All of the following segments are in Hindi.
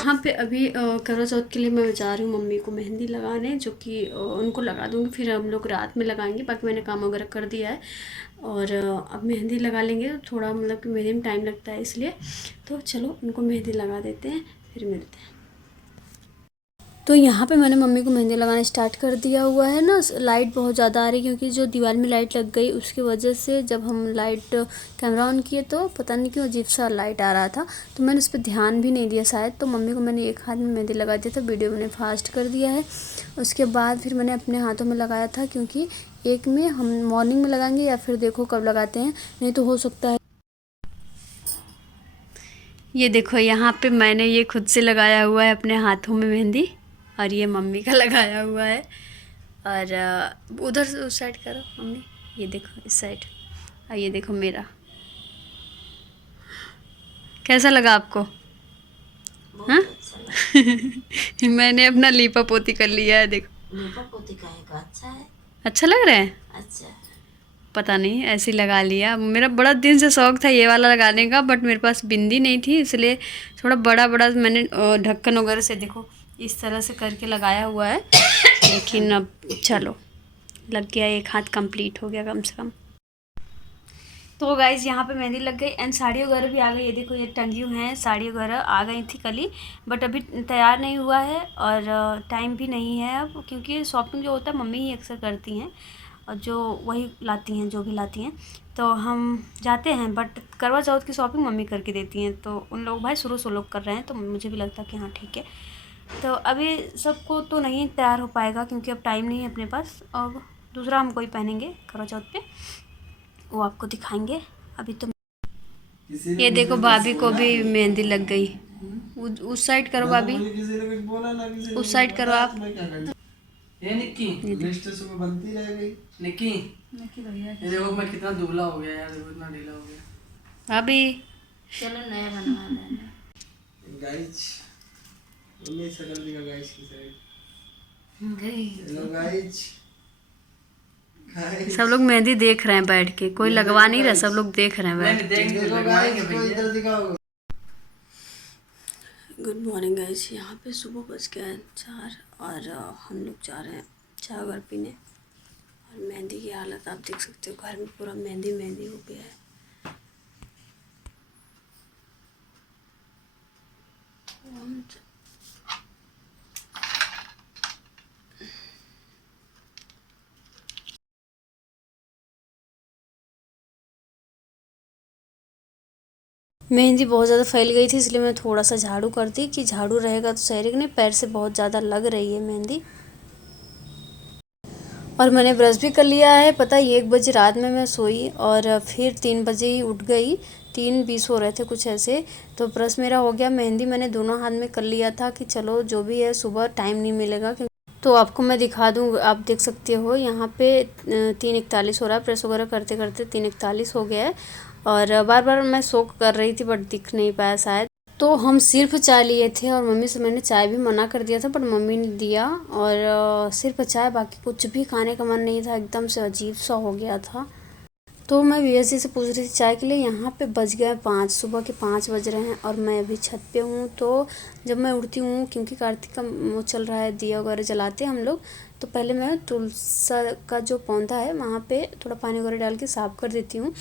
यहाँ पे अभी करवा चौथ के लिए मैं जा रही हूँ मम्मी को मेहंदी लगाने, जो कि उनको लगा दूँगी, फिर हम लोग रात में लगाएंगे। बाकी मैंने काम वगैरह कर दिया है और अब मेहंदी लगा लेंगे। तो थोड़ा मतलब कि मेहंदी में टाइम लगता है इसलिए, तो चलो उनको मेहंदी लगा देते हैं, फिर मिलते हैं। तो यहाँ पे मैंने मम्मी को मेहंदी लगाना स्टार्ट कर दिया हुआ है ना। लाइट बहुत ज़्यादा आ रही है क्योंकि जो दीवार में लाइट लग गई उसकी वजह से जब हम लाइट कैमरा ऑन किए तो पता नहीं क्यों अजीब सा लाइट आ रहा था, तो मैंने उस पर ध्यान भी नहीं दिया शायद। तो मम्मी को मैंने एक हाथ में मेहंदी लगा दिया था, वीडियो मैंने फास्ट कर दिया है। उसके बाद फिर मैंने अपने हाथों में लगाया था, क्योंकि एक में हम मॉर्निंग में लगाएंगे या फिर देखो कब लगाते हैं, नहीं तो हो सकता है। ये देखो यहाँ पे मैंने ये खुद से लगाया हुआ है अपने हाथों में मेहंदी, और ये मम्मी का लगाया हुआ है। और उधर से उस साइड करो मम्मी, ये देखो इस साइड, और ये देखो मेरा। कैसा लगा आपको? हाँ मैंने अपना लीपा पोती कर लिया है, देखो। लीपा पोती का है, अच्छा है। अच्छा लग रहा है? अच्छा, पता नहीं ऐसे ही लगा लिया। मेरा बड़ा दिन से शौक था ये वाला लगाने का, बट मेरे पास बिंदी नहीं थी, इसलिए थोड़ा बड़ा बड़ा मैंने ढक्कन वगैरह से देखो इस तरह से करके लगाया हुआ है। लेकिन अब चलो लग गया, एक हाथ कंप्लीट हो गया कम से कम। तो गाइज़ यहाँ पे मेहंदी लग गई एंड साड़ी वगैरह भी आ गई। ये देखो ये टंगी हुई हैं साड़ी वगैरह, आ गई थी कल ही, बट अभी तैयार नहीं हुआ है और टाइम भी नहीं है अब, क्योंकि शॉपिंग जो होता है मम्मी ही अक्सर करती हैं और जो वही लाती हैं, जो भी लाती हैं। तो हम जाते हैं, बट करवा चौथ की शॉपिंग मम्मी करके देती हैं। तो उन लोग भाई शुरू से लोग कर रहे हैं, तो मुझे भी लगता है कि हाँ ठीक है। तो अभी सबको तो नहीं तैयार हो पाएगा क्योंकि अब टाइम नहीं है अपने पास। अब दूसरा हम कोई पहनेंगे करवा चौथ पे, वो आपको दिखाएंगे। अभी तो ये देखो भाभी को भी मेहंदी लग गई। उस साइड करो भाभी, उस साइड करो आप। ये निक्की लिस्ट सुबह बनती रह गई। निक्की भैया ये देखो मैं कितना दुबला हो गया यार, देखो इतना ढीला हो गया। भाभी चलो नया बनवा लेना। गाइस उन्नीस सकल दिखा गाइस की साइड। हेलो गाइस, सब लोग मेहंदी देख रहे हैं बैठ के, कोई लगवा नहीं रहा, सब लोग देख रहे हैं बैठ के। देखो गाइस कोई इधर दिखाओ। गुड मॉर्निंग गाइस, यहाँ पे सुबह बज गया है 4 और हम लोग जा रहे हैं चाय वगैरह पीने। और मेहंदी की हालत आप देख सकते हो, घर में पूरा मेहंदी मेहंदी हो गया है। मेहंदी बहुत ज़्यादा फैल गई थी, इसलिए मैं थोड़ा सा झाड़ू कर दी कि झाड़ू रहेगा तो सही रहेगा, नहीं पैर से बहुत ज़्यादा लग रही है मेहंदी। और मैंने ब्रश भी कर लिया है। पता है 1 बजे रात में मैं सोई और फिर 3 बजे ही उठ गई, 3:20 हो रहे थे कुछ ऐसे। तो ब्रश मेरा हो गया, मेहंदी मैंने दोनों हाथ में कर लिया था कि चलो जो भी है सुबह टाइम नहीं मिलेगा। तो आपको मैं दिखा दूँ, आप देख सकते हो यहाँ पे 3:41 हो रहा है। प्रेस वगैरह करते करते 3:41 हो गया है और बार बार मैं शो कर रही थी बट दिख नहीं पाया शायद। तो हम सिर्फ चाय लिए थे और मम्मी से मैंने चाय भी मना कर दिया था, बट मम्मी ने दिया। और सिर्फ चाय, बाकी कुछ भी खाने का मन नहीं था, एकदम से अजीब सा हो गया था। तो मैं VSG से पूछ रही थी चाय के लिए। यहाँ पे बज गया 5, सुबह के 5 बज रहे हैं और मैं अभी छत पे हूँ। तो जब मैं उठती हूँ, क्योंकि कार्तिक का वो चल रहा है, दिया वगैरह जलाते हैं हम लोग, तो पहले मैं तुलसी का जो पौधा है वहाँ पे थोड़ा पानी वगैरह डाल के साफ़ कर देती हूँ,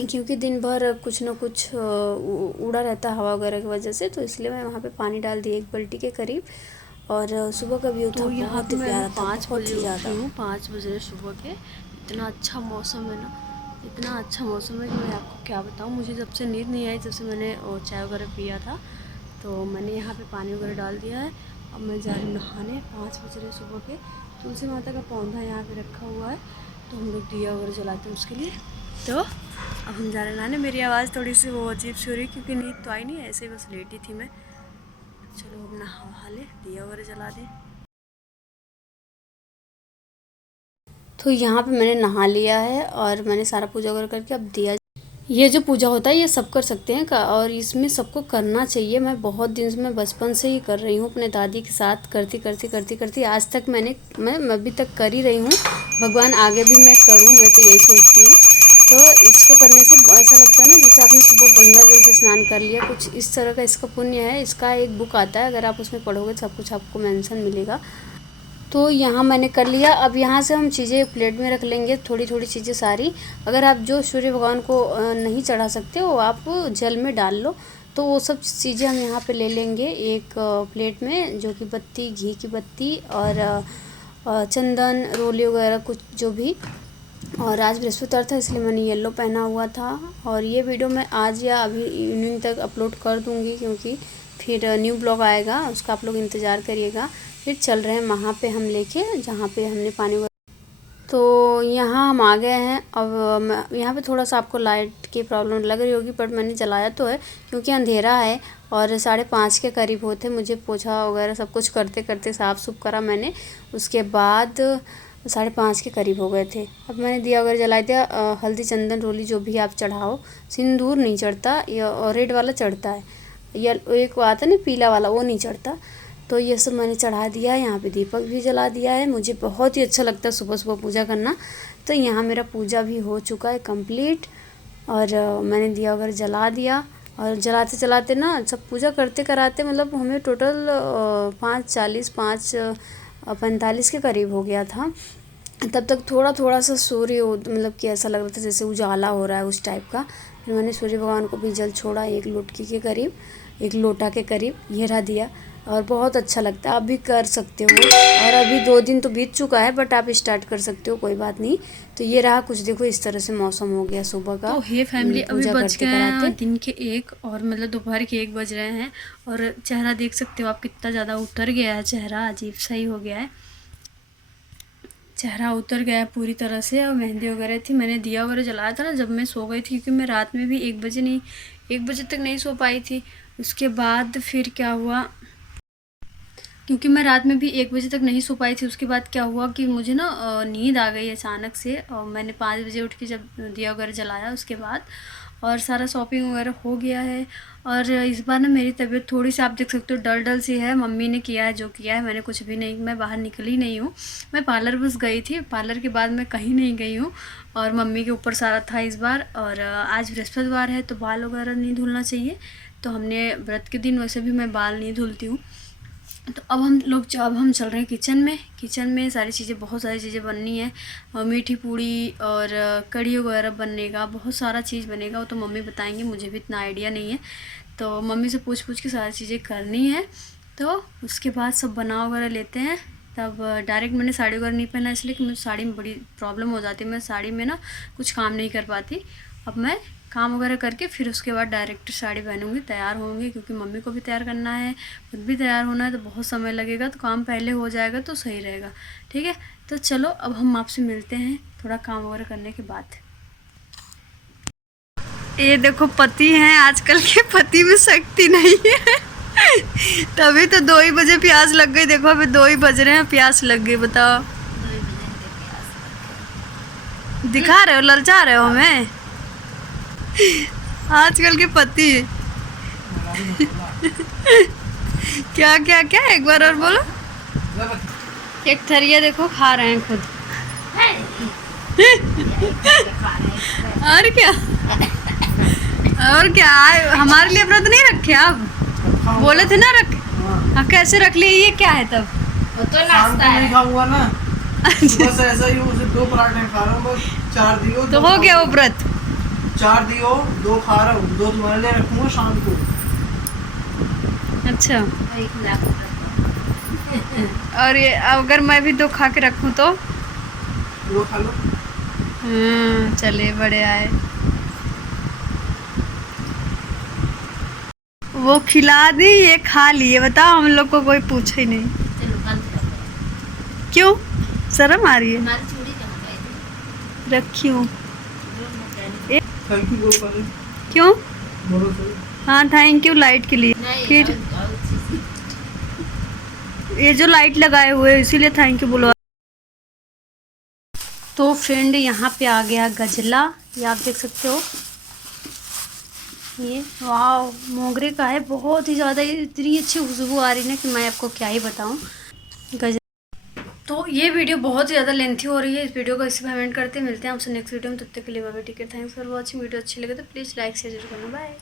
क्योंकि दिन भर कुछ ना कुछ उड़ा रहता है हवा वगैरह की वजह से। तो इसलिए मैं वहाँ पे पानी डाल दी 1 बाल्टी के करीब। और सुबह का व्यू था बहुत प्यारा था, बहुत ही ज़्यादा। 5 बजे सुबह के, इतना अच्छा मौसम है ना, इतना अच्छा मौसम है कि मैं आपको क्या बताऊँ। मुझे जब से नींद नहीं आई, जब से मैंने चाय वगैरह पिया था, तो मैंने यहाँ पे पानी वगैरह डाल दिया है। अब मैं जा रही हूँ नहाने, 5 बज रहे सुबह के। तुलसी माता का पौधा यहाँ पे रखा हुआ है, तो हम लोग दिया वगैरह जलाते हैं उसके लिए। तो अब हम जा रहे हैं नहाने। मेरी आवाज़ थोड़ी सी वो अजीब सी हो रही है क्योंकि नींद तो आई नहीं, ऐसे ही बस लेटी थी मैं। चलो अब नहा ले, दिया वगैरह जला दें। तो यहाँ पे मैंने नहा लिया है और मैंने सारा पूजा वगैरह करके अब दिया। ये जो पूजा होता है ये सब कर सकते हैं और इसमें सबको करना चाहिए। मैं बहुत दिन से, मैं बचपन से ही कर रही हूँ, अपने दादी के साथ करती करती करती करती आज तक मैं अभी तक कर ही रही हूँ। भगवान आगे भी मैं करूँ, मैं तो यही सोचती हूँ। तो इसको करने से ऐसा लगता है ना जैसे आपने सुबह गंगा जल से स्नान कर लिया, कुछ इस तरह का इसका पुण्य है। इसका एक बुक आता है, अगर आप उसमें पढ़ोगे सब कुछ आपको मेंशन मिलेगा। तो यहाँ मैंने कर लिया। अब यहाँ से हम चीज़ें प्लेट में रख लेंगे, थोड़ी थोड़ी चीज़ें सारी। अगर आप जो सूर्य भगवान को नहीं चढ़ा सकते वो आप जल में डाल लो। तो वो सब चीज़ें हम यहाँ पे ले लेंगे एक प्लेट में, जो कि बत्ती, घी की बत्ती और चंदन, रोली वगैरह कुछ जो भी। और आज बृहस्पतिवार था इसलिए मैंने येलो पहना हुआ था। और ये वीडियो मैं आज या अभी इवनिंग तक अपलोड कर दूँगी, क्योंकि फिर न्यू ब्लॉग आएगा, उसका आप लोग इंतज़ार करिएगा। फिर चल रहे हैं वहाँ पे हम लेके, जहाँ पे हमने पानी। तो यहाँ हम आ गए हैं। अब यहाँ पे थोड़ा सा आपको लाइट की प्रॉब्लम लग रही होगी, बट मैंने जलाया तो है क्योंकि अंधेरा है और 5:30 के करीब होते। मुझे पोछा वगैरह सब कुछ करते करते साफ़ सुफ करा मैंने, उसके बाद 5:30 के करीब हो गए थे। अब मैंने दिया वगैरह जला दिया। हल्दी, चंदन, रोली जो भी आप चढ़ाओ, सिंदूर नहीं चढ़ता, या रेड वाला चढ़ता है, या एक आता है ना पीला वाला, वो नहीं चढ़ता। तो ये सब मैंने चढ़ा दिया है। यहाँ पे दीपक भी जला दिया है। मुझे बहुत ही अच्छा लगता है सुबह सुबह पूजा करना। तो यहाँ मेरा पूजा भी हो चुका है कंप्लीट, और मैंने दिया वगैरह जला दिया। और जलाते जलाते ना सब पूजा करते कराते मतलब हमें टोटल 5:40 5:45 के करीब हो गया था। तब तक थोड़ा थोड़ा सा सूर्य मतलब कि ऐसा लग रहा था जैसे उजाला हो रहा है उस टाइप का। फिर मैंने सूर्य भगवान को भी जल छोड़ा, एक लोटकी के करीब, एक लोटा के करीब घेरा दिया। और बहुत अच्छा लगता है, आप भी कर सकते हो। और अभी 2 दिन तो बीत चुका है, बट आप स्टार्ट कर सकते हो, कोई बात नहीं। तो ये रहा कुछ, देखो इस तरह से मौसम हो गया सुबह का। तो हे फैमिली, अभी बज गए हैं दिन के 1, और मतलब दोपहर के 1 बज रहे हैं। और चेहरा देख सकते हो आप, कितना ज़्यादा उतर गया है चेहरा, अजीब सा ही हो गया है, चेहरा उतर गया है पूरी तरह से। और मेहंदी वगैरह थी, मैंने दिया वगैरह जलाया था ना जब मैं सो गई थी, क्योंकि मैं रात में भी 1 बजे तक नहीं सो पाई थी। उसके बाद फिर क्या हुआ, क्योंकि मैं रात में भी 1 बजे तक नहीं सो पाई थी, उसके बाद क्या हुआ कि मुझे ना नींद आ गई अचानक से। और मैंने 5 बजे उठ के जब दिया वगैरह जलाया उसके बाद, और सारा शॉपिंग वगैरह हो गया है। और इस बार ना मेरी तबीयत थोड़ी सी आप देख सकते हो डल सी है। मम्मी ने किया है जो किया है, मैंने कुछ भी नहीं, मैं बाहर निकली नहीं हूँ। मैं पार्लर बस गई थी, पार्लर के बाद मैं कहीं नहीं गई हूँ। और मम्मी के ऊपर सारा था इस बार। और आज बृहस्पतिवार है तो बाल वगैरह नहीं धुलना चाहिए, तो हमने व्रत के दिन वैसे भी मैं बाल नहीं धुलती हूँ। तो अब हम चल रहे हैं किचन में सारी चीज़ें, बहुत सारी चीज़ें बननी है। मीठी पूड़ी और कढ़ी वगैरह बनेगा, बहुत सारा चीज़ बनेगा, वो तो मम्मी बताएंगी, मुझे भी इतना आइडिया नहीं है। तो मम्मी से पूछ के सारी चीज़ें करनी है। तो उसके बाद सब बना वगैरह लेते हैं। तब डायरेक्ट मैंने साड़ी वगैरह नहीं पहना, इसलिए कि मुझे साड़ी में बड़ी प्रॉब्लम हो जाती है, मैं साड़ी में ना कुछ काम नहीं कर पाती। अब मैं काम वगैरह करके फिर उसके बाद डायरेक्ट साड़ी पहनूंगी, तैयार होंगी, क्योंकि मम्मी को भी तैयार करना है, खुद भी तैयार होना है, तो बहुत समय लगेगा। तो काम पहले हो जाएगा तो सही रहेगा, ठीक है। तो चलो अब हम आपसे मिलते हैं थोड़ा काम वगैरह करने के बाद। ये देखो पति हैं, आजकल के पति में शक्ति नहीं है। तभी तो 2 ही बजे प्यास लग गई, देखो अभी 2 ही बज रहे हैं, प्यास लग गई, बताओ। दिखा रहे हो, ललचा रहे हो हमें, आजकल के पति। क्या क्या क्या, एक बार और बोलो। एक थरिया देखो खा रहे हैं खुद। और क्या हमारे लिए व्रत नहीं रखे आप? बोले थे ना रख। हाँ, कैसे रख लिए? ये क्या है तब? वो तो नाश्ता है। नहीं खाऊंगा ना, बस ऐसा ही हूँ, सिर्फ 2 पराठे खा रहा हूँ, बस 4 दियो तो हो गया वो व्रत। 4 दियो, 2 खा रहा हूँ, 2 तुम्हारे लिए रखूंगा शाम को। अच्छा, 1 लाख और ये अगर मैं भी 2 खा के रखूँ तो? वो खा लो। चलिए बढ़िया है। वो खिला दी, ये खा लिए, बताओ हम लोग को कोई पूछे ही नहीं। चलो बंद कर दो। क्यों, शर्म आ रही है? हमारी चूड़ी कहाँ गई थी? रखी हूँ। थैंक यू बोल पा रहे। क्यों? बोलो सही। हाँ थैंक यू लाइट के लिए। नहीं, फिर और ये जो लाइट लगाए हुए हैं इसीलिए थैंक यू बोलो। तो फ्रेंड यहाँ पे आ गया गजला, ये आप देख सकते हो। ये वाह, मोगरे का है, बहुत ही ज़्यादा, इतनी अच्छी खुशबू आ रही है ना कि मैं आपको क्या ही बताऊँ। तो ये वीडियो बहुत ज़्यादा लेंथी हो रही है, इस वीडियो को इसी में एंड करते मिलते हैं आपसे नेक्स्ट वीडियो में। तब तक के लिए bye, take care, thanks for watching. Video अच्छी लगे तो प्लीज़ लाइक शेयर जरूर करना। बाय।